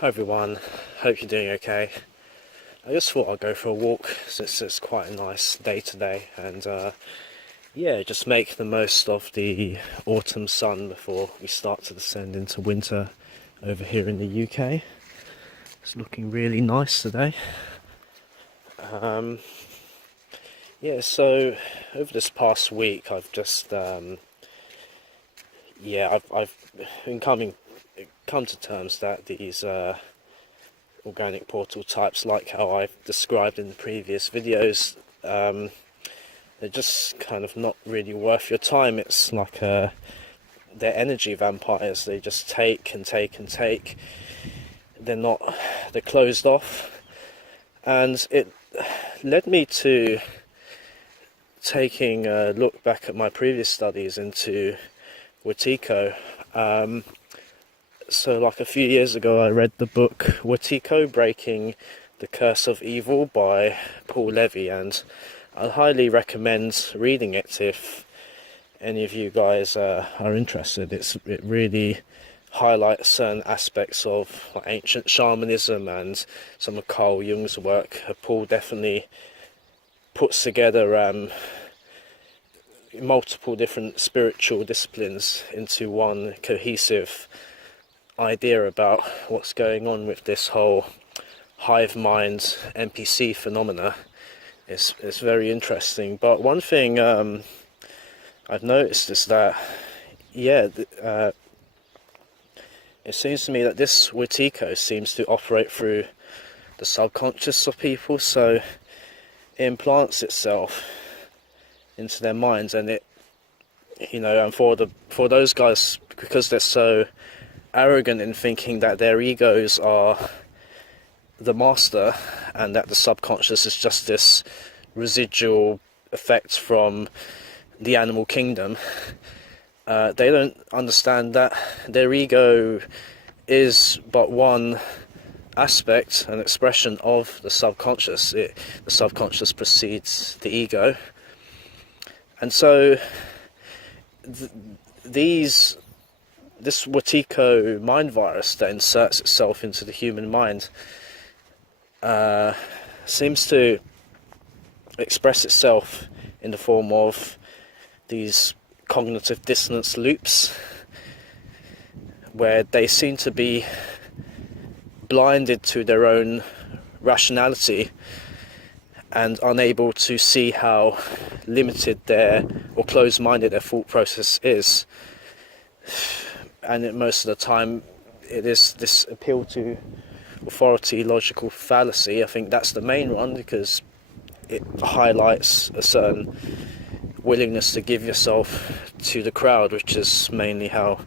Hi everyone, hope you're doing okay. I just thought I'd go for a walk since it's quite a nice day today and just make the most of the autumn sun before we start to descend into winter over here in the UK. It's looking really nice today. So over this past week I've just I've been come to terms that these organic portal types, like how I've described in the previous videos, they're just kind of not really worth your time. It's like they're energy vampires. They just take and take and take. They're closed off, and it led me to taking a look back at my previous studies into Wetiko. So like a few years ago I read the book Wetiko, Breaking the Curse of Evil by Paul Levys, and I highly recommend reading it if any of you guys are interested. It really highlights certain aspects of ancient shamanism and some of Carl Jung's work. Paul definitely puts together multiple different spiritual disciplines into one cohesive idea about what's going on with this whole hive mind NPC phenomena. It's very interesting. But one thing I've noticed is that it seems to me that this Wetiko seems to operate through the subconscious of people, so it implants itself into their minds, and and for those guys, because they're so arrogant in thinking that their egos are the master and that the subconscious is just this residual effect from the animal kingdom, they don't understand that their ego is but one aspect, an expression of the subconscious. The subconscious precedes the ego, and so this Wetiko mind virus that inserts itself into the human mind seems to express itself in the form of these cognitive dissonance loops, where they seem to be blinded to their own rationality and unable to see how limited or closed-minded their thought process is. And most of the time it is this appeal to authority, logical fallacy. I think that's the main one, because it highlights a certain willingness to give yourself to the crowd, which is mainly how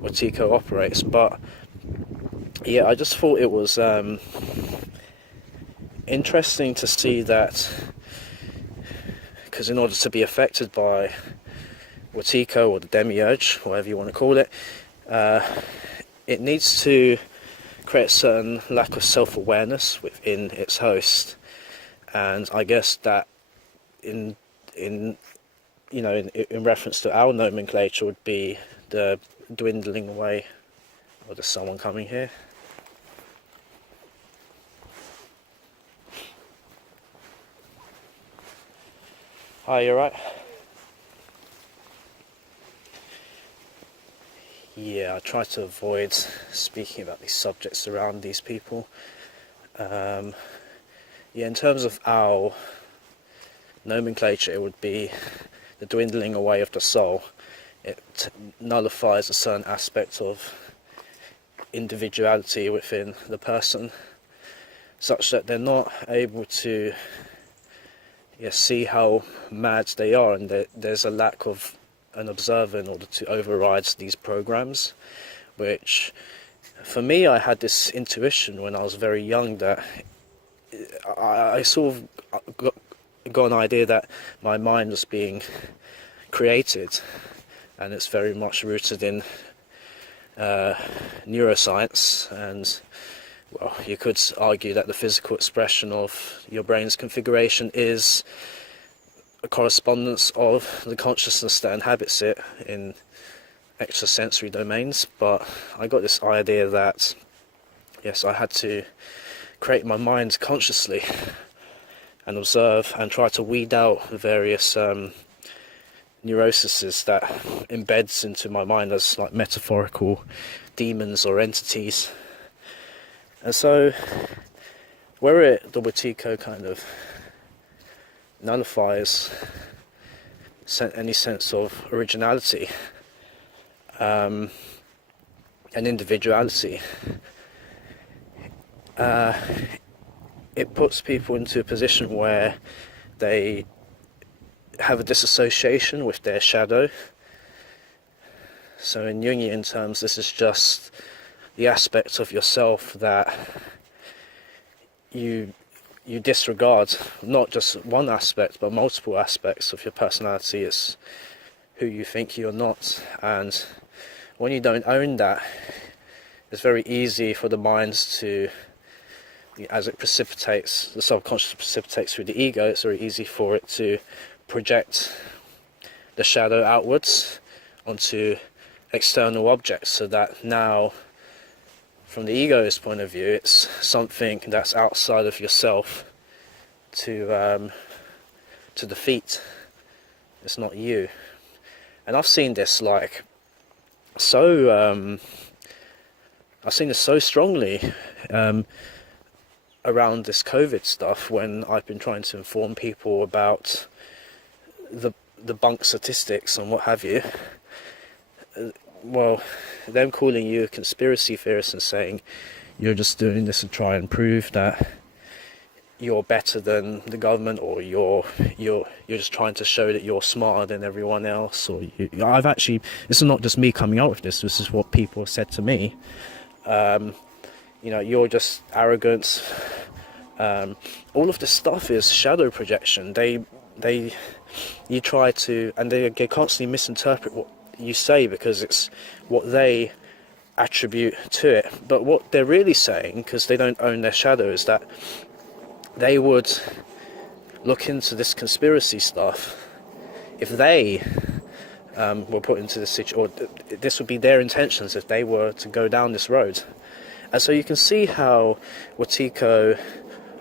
Wetiko operates. But I just thought it was interesting to see that, because in order to be affected by Wetiko, or the demiurge, whatever you want to call it, it needs to create a certain lack of self-awareness within its host. And I guess that in reference to our nomenclature would be the dwindling away. Or there's someone coming here. Hi, you alright? Yeah, I try to avoid speaking about these subjects around these people. In terms of our nomenclature, it would be the dwindling away of the soul. It nullifies a certain aspect of individuality within the person, such that they're not able to see how mad they are, and there's a lack of an observer in order to override these programs. Which, for me, I had this intuition when I was very young that I sort of got an idea that my mind was being created, and it's very much rooted in neuroscience. And well, you could argue that the physical expression of your brain's configuration is a correspondence of the consciousness that inhabits it in extrasensory domains. But I got this idea that yes, I had to create my mind consciously and observe and try to weed out the various neuroses that embeds into my mind as like metaphorical demons or entities. And so where the Wetiko kind of nullifies any sense of originality and individuality, it puts people into a position where they have a disassociation with their shadow. So in Jungian terms, this is just the aspect of yourself that you disregard, not just one aspect but multiple aspects of your personality. It's who you think you're not, and when you don't own that, it's very easy for the mind to, as it precipitates, the subconscious precipitates through the ego, it's very easy for it to project the shadow outwards onto external objects, so that now, from the ego's point of view, it's something that's outside of yourself to defeat. It's not you. And I've seen this I've seen this so strongly around this COVID stuff, when I've been trying to inform people about the bunk statistics and what have you. Well, them calling you a conspiracy theorist and saying you're just doing this to try and prove that you're better than the government, or you're just trying to show that you're smarter than everyone else, or I've actually, this is not just me coming out with this is what people have said to me. You're just arrogant. All of this stuff is shadow projection. You try to, and they constantly misinterpret what you say because it's what they attribute to it. But what they're really saying, because they don't own their shadow, is that they would look into this conspiracy stuff if they were put into this situation, or this would be their intentions if they were to go down this road. And so you can see how Wetiko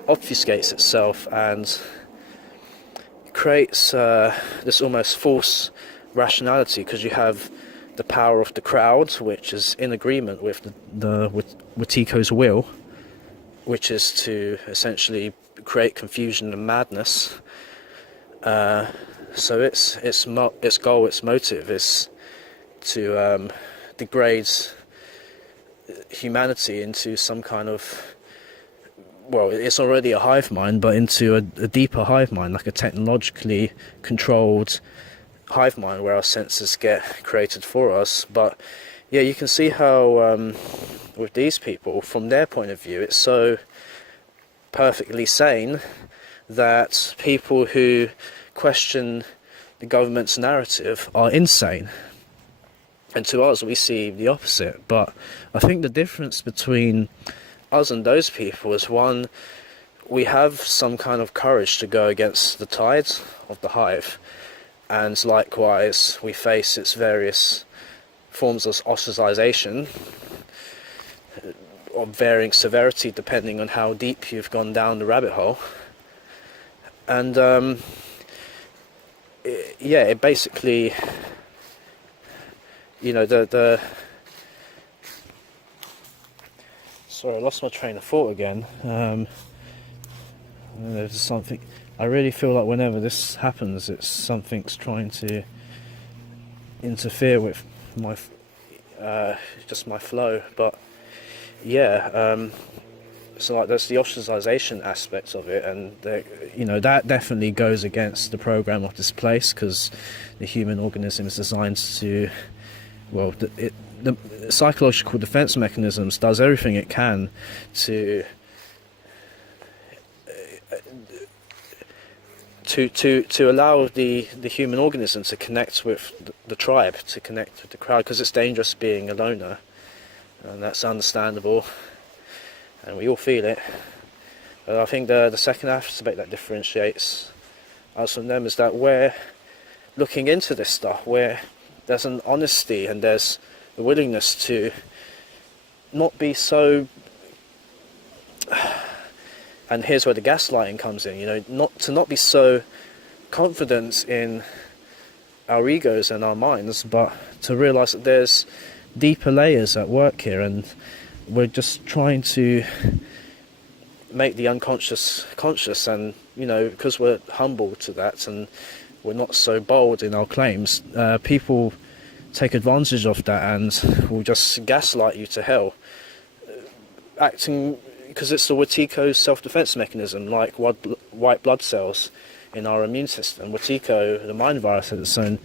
obfuscates itself and creates this almost false rationality, because you have the power of the crowd, which is in agreement with with Wetiko's will, which is to essentially create confusion and madness. So its goal, its motive, is to degrade humanity into some kind of, well, it's already a hive mind, but into a deeper hive mind, like a technologically controlled hive mind where our senses get created for us. But yeah, you can see how with these people, from their point of view, it's so perfectly sane that people who question the government's narrative are insane. And to us, we see the opposite. But I think the difference between us and those people is, one, we have some kind of courage to go against the tide of the hive, and likewise we face its various forms of ostracization of varying severity depending on how deep you've gone down the rabbit hole. And it basically, sorry, I lost my train of thought again. There's something, I really feel like whenever this happens, it's something's trying to interfere with my just my flow. But so like there's the ostracization aspects of it, and that definitely goes against the program of this place, because the human organism is designed to, well, the psychological defense mechanisms does everything it can to allow the human organism to connect with the tribe, to connect with the crowd, because it's dangerous being a loner, and that's understandable, and we all feel it. But I think the second aspect that differentiates us from them is that we're looking into this stuff, where there's an honesty and there's the willingness to not be so And here's where the gaslighting comes in, you know, not be so confident in our egos and our minds, but to realise that there's deeper layers at work here, and we're just trying to make the unconscious conscious. And, you know, because we're humble to that and we're not so bold in our claims, people take advantage of that and will just gaslight you to hell, acting because it's the Wetiko self-defense mechanism, like white blood cells in our immune system. Wetiko, the mind virus, has its own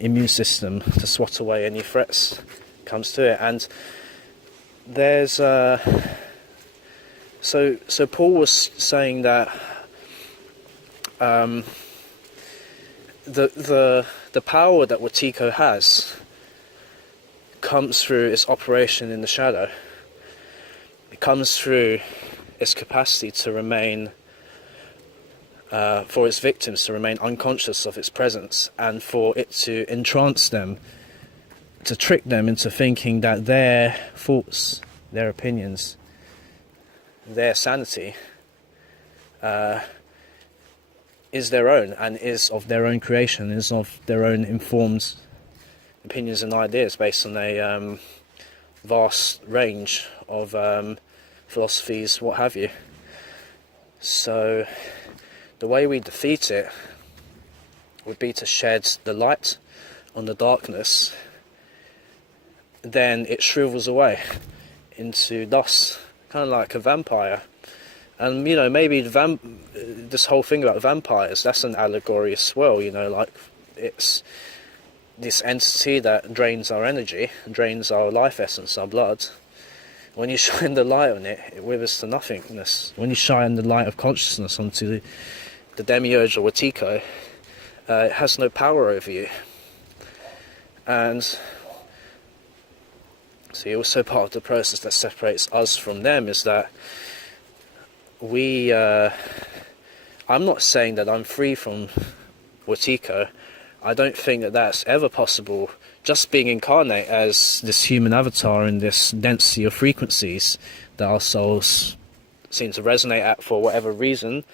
immune system to swat away any threats comes to it. And there's so Paul was saying that the power that Wetiko has comes through its operation in the shadow. It comes through its capacity to remain, for its victims to remain unconscious of its presence, and for it to entrance them, to trick them into thinking that their thoughts, their opinions, their sanity is their own, and is of their own creation, is of their own informed opinions and ideas based on a vast range of philosophies, what have you. So the way we defeat it would be to shed the light on the darkness. Then it shrivels away into dust, kind of like a vampire. And, you know, maybe this whole thing about vampires, that's an allegory as well, you know, like it's this entity that drains our energy, drains our life essence, our blood. When you shine the light on it, it withers to nothingness. When you shine the light of consciousness onto the demiurge or Wetiko, it has no power over you. And see, also part of the process that separates us from them is that I'm not saying that I'm free from Wetiko. I don't think that that's ever possible. Just being incarnate as this human avatar in this density of frequencies that our souls seem to resonate at for whatever reason,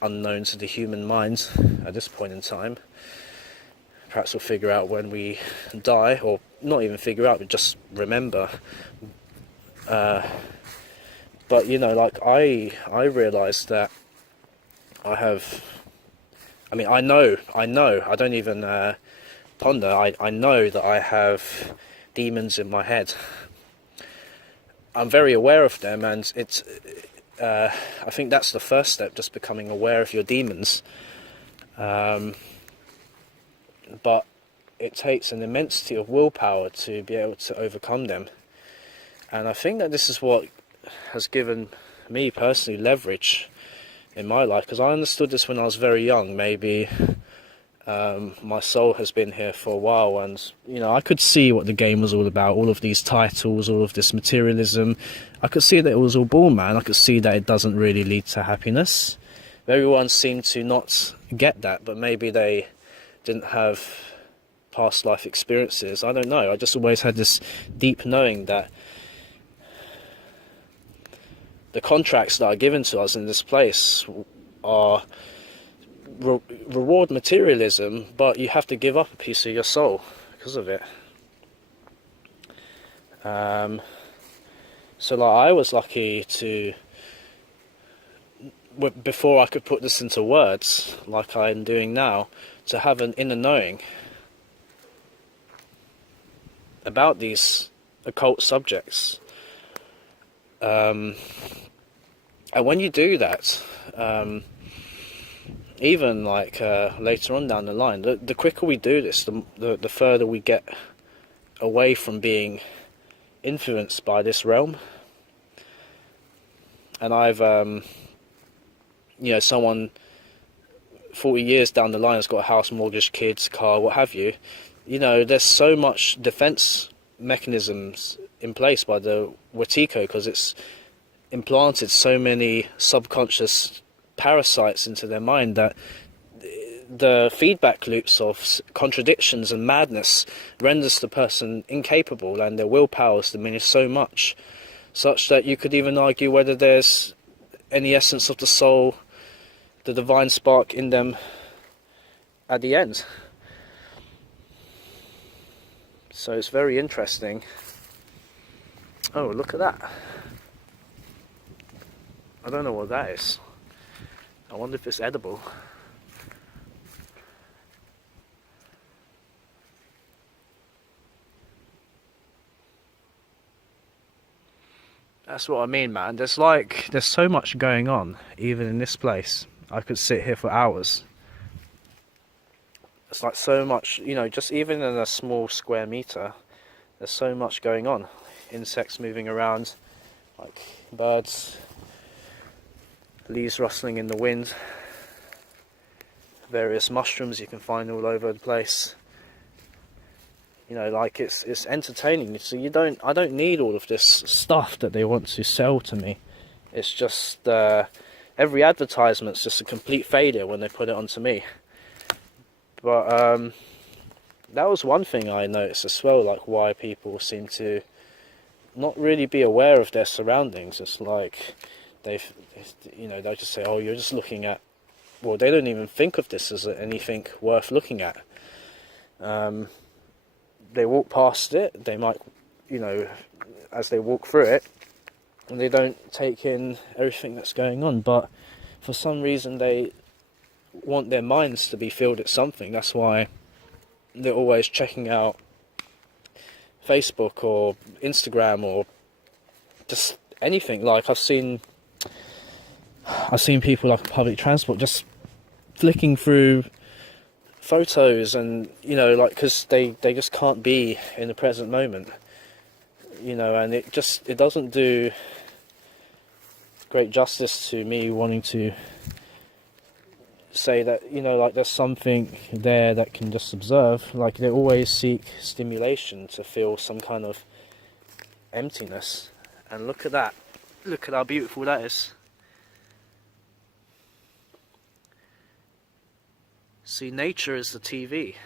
unknown to the human mind at this point in time. Perhaps we'll figure out when we die, or not even figure out, but just remember. But, you know, like I realised that I know, I don't even ponder, I know that I have demons in my head. I'm very aware of them, and it's I think that's the first step, just becoming aware of your demons. But it takes an immensity of willpower to be able to overcome them. And I think that this is what has given me personally leverage in my life, because I understood this when I was very young. Maybe my soul has been here for a while, and, you know, I could see what the game was all about, all of these titles, all of this materialism. I could see that it was all bull, man. I could see that it doesn't really lead to happiness. Everyone seemed to not get that, but maybe they didn't have past life experiences. I don't know. I just always had this deep knowing that the contracts that are given to us in this place are reward materialism, but you have to give up a piece of your soul because of it. So like, I was lucky to, before I could put this into words like I'm doing now, to have an inner knowing about these occult subjects. And when you do that, even like later on down the line, the quicker we do this, the further we get away from being influenced by this realm. And I've, you know, someone 40 years down the line has got a house, mortgage, kids, car, what have you. You know, there's so much defense mechanisms in place by the Wetiko, because it's implanted so many subconscious parasites into their mind that the feedback loops of contradictions and madness renders the person incapable, and their willpower is diminished so much, such that you could even argue whether there's any essence of the soul, the divine spark in them at the end. So it's very interesting. Oh, look at that. I don't know what that is. I wonder if it's edible. That's what I mean, man. There's so much going on, even in this place. I could sit here for hours. It's like so much, you know, just even in a small square meter, there's so much going on. Insects moving around, like birds, leaves rustling in the wind, various mushrooms you can find all over the place. You know, like it's entertaining. So I don't need all of this stuff that they want to sell to me. It's just every advertisement's just a complete failure when they put it onto me. But that was one thing I noticed as well, like why people seem to not really be aware of their surroundings. It's like they'll just say, oh, you're just looking at, well, they don't even think of this as anything worth looking at. They walk past it, they might, you know, as they walk through it, and they don't take in everything that's going on, but for some reason they want their minds to be filled at something. That's why they're always checking out Facebook or Instagram or just anything. Like I've seen people like public transport just flicking through photos, and you know, like, because they just can't be in the present moment, you know, and it doesn't do great justice to me wanting to say that, you know, like there's something there that can just observe. Like they always seek stimulation to feel some kind of emptiness, and look at that, look at how beautiful that is. See, nature is the TV.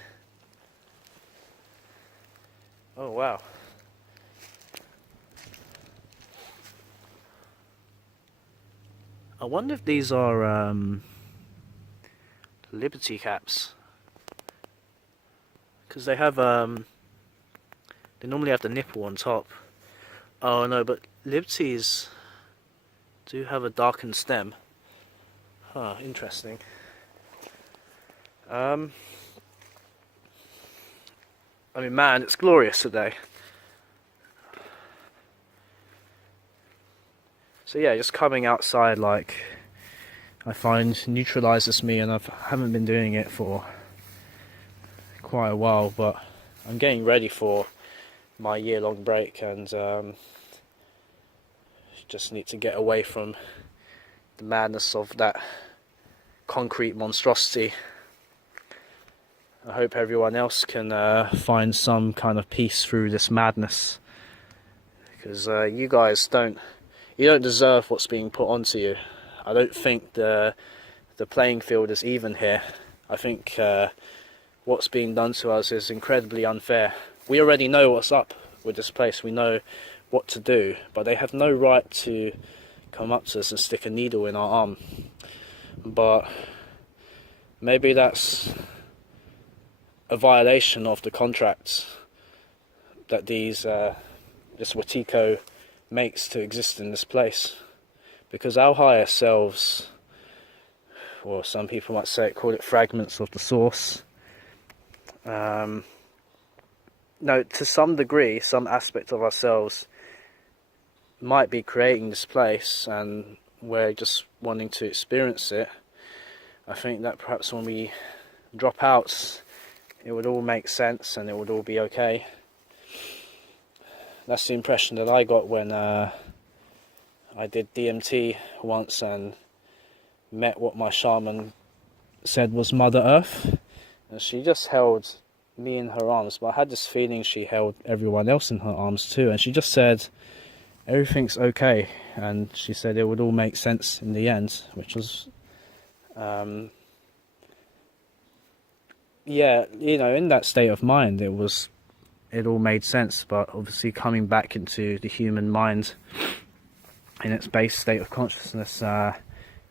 Oh, wow. I wonder if these are Liberty caps. Because they have, they normally have the nipple on top. Oh no, but Liberties do have a darkened stem. Huh, interesting. I mean, man, it's glorious today. So yeah, just coming outside, like, I find neutralizes me, and I haven't been doing it for quite a while, but I'm getting ready for my year-long break, and just need to get away from the madness of that concrete monstrosity. I hope everyone else can find some kind of peace through this madness, because you guys don't deserve what's being put onto you. I don't think the playing field is even here. I think what's being done to us is incredibly unfair. We already know what's up with this place. We know what to do, but they have no right to come up to us and stick a needle in our arm. But maybe that's a violation of the contracts that this Wetiko makes to exist in this place, because our higher selves, or some people might call it fragments of the source, no, to some degree, some aspect of ourselves might be creating this place, and we're just wanting to experience it. I think that perhaps when we drop out, it would all make sense and it would all be okay. That's the impression that I got when I did DMT once and met what my shaman said was Mother Earth, and she just held me in her arms, but I had this feeling she held everyone else in her arms too, and she just said everything's okay, and she said it would all make sense in the end, which was yeah, you know, in that state of mind, it all made sense. But obviously coming back into the human mind in its base state of consciousness, it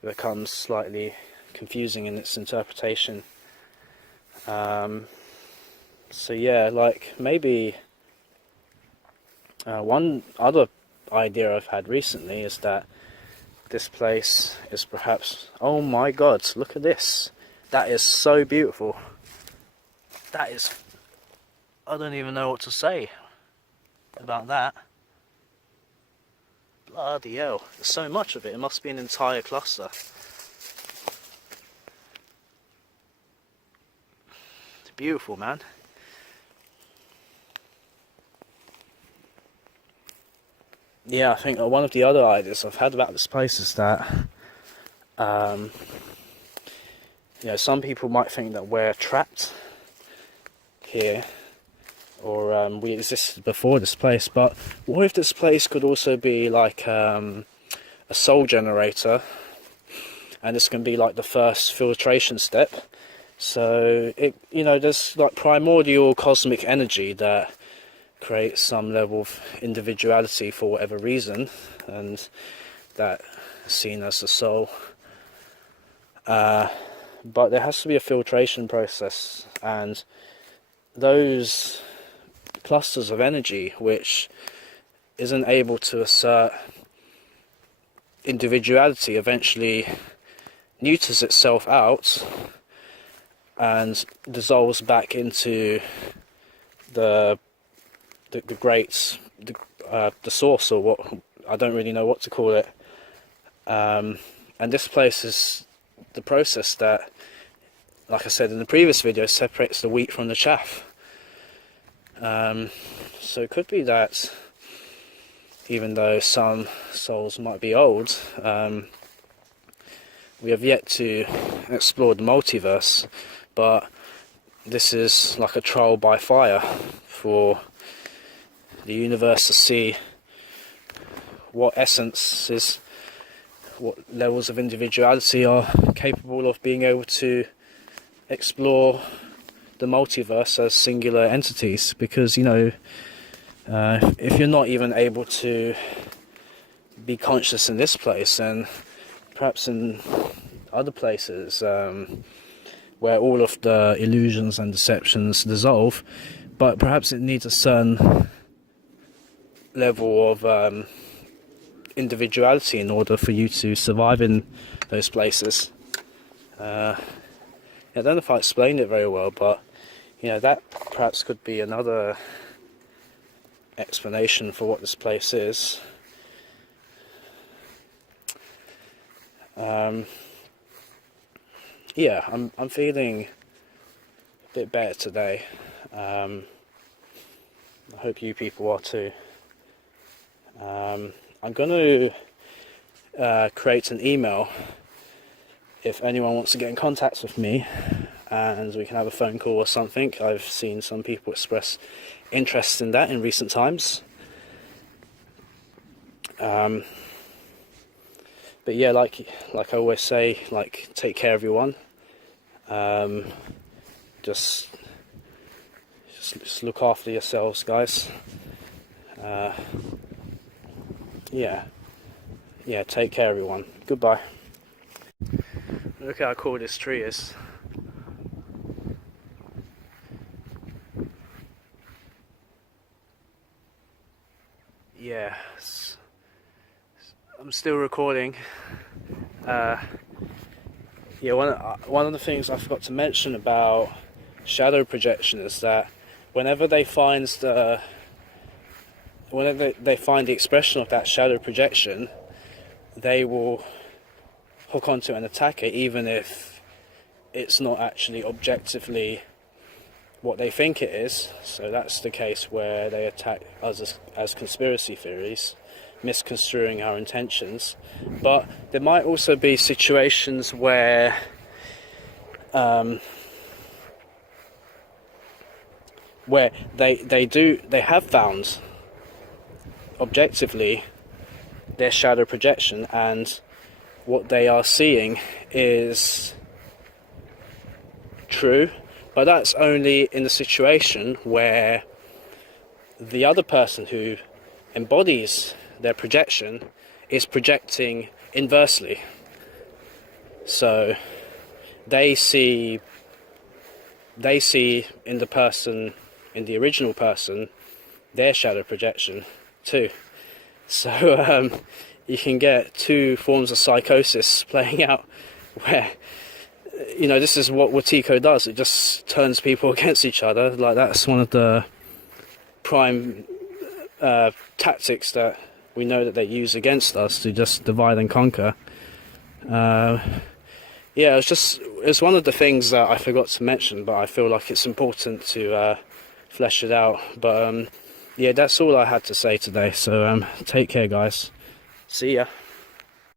becomes slightly confusing in its interpretation. So yeah, like maybe one other idea I've had recently is that this place is perhaps... Oh my god, look at this. That is so beautiful. That is... I don't even know what to say about that. Bloody hell, there's so much of it. It must be an entire cluster. It's beautiful, man. Yeah, I think one of the other ideas I've had about this place is that, you know, some people might think that we're trapped here, or we existed before this place, but what if this place could also be like a soul generator, and this can be like the first filtration step. So, you know, there's like primordial cosmic energy that create some level of individuality for whatever reason, and that is seen as the soul. But there has to be a filtration process, and those clusters of energy which isn't able to assert individuality eventually neuters itself out and dissolves back into the source, or what, I don't really know what to call it. And this place is the process that, like I said in the previous video, separates the wheat from the chaff. So it could be that even though some souls might be old, we have yet to explore the multiverse, but this is like a trial by fire for the universe to see what essences, what levels of individuality are capable of being able to explore the multiverse as singular entities. Because, you know, if you're not even able to be conscious in this place, then perhaps in other places where all of the illusions and deceptions dissolve, but perhaps it needs a certain level of individuality in order for you to survive in those places. I don't know if I explained it very well, but you know, that perhaps could be another explanation for what this place is. Yeah, I'm feeling a bit better today. I hope you people are too. I'm going to create an email if anyone wants to get in contact with me, and we can have a phone call or something. I've seen some people express interest in that in recent times. But yeah, like I always say, like, take care everyone. Just look after yourselves, guys. Yeah, take care everyone. Goodbye. Look how cool this tree is. Yeah, I'm still recording. Yeah, one of the things I forgot to mention about shadow projection is that whenever they find the expression of that shadow projection, they will hook onto and attack it, even if it's not actually objectively what they think it is. So that's the case where they attack us as conspiracy theories, misconstruing our intentions. But there might also be situations where they have found objectively their shadow projection, and what they are seeing is true, but that's only in the situation where the other person who embodies their projection, is projecting inversely. So they see in the person, in the original person, their shadow projection too. So you can get two forms of psychosis playing out, where, you know, this is what Wetiko does. It just turns people against each other. Like, that's one of the prime tactics that we know that they use against us, to just divide and conquer. Yeah, it's one of the things that I forgot to mention, but I feel like it's important to flesh it out. But yeah, that's all I had to say today. So take care, guys. See ya.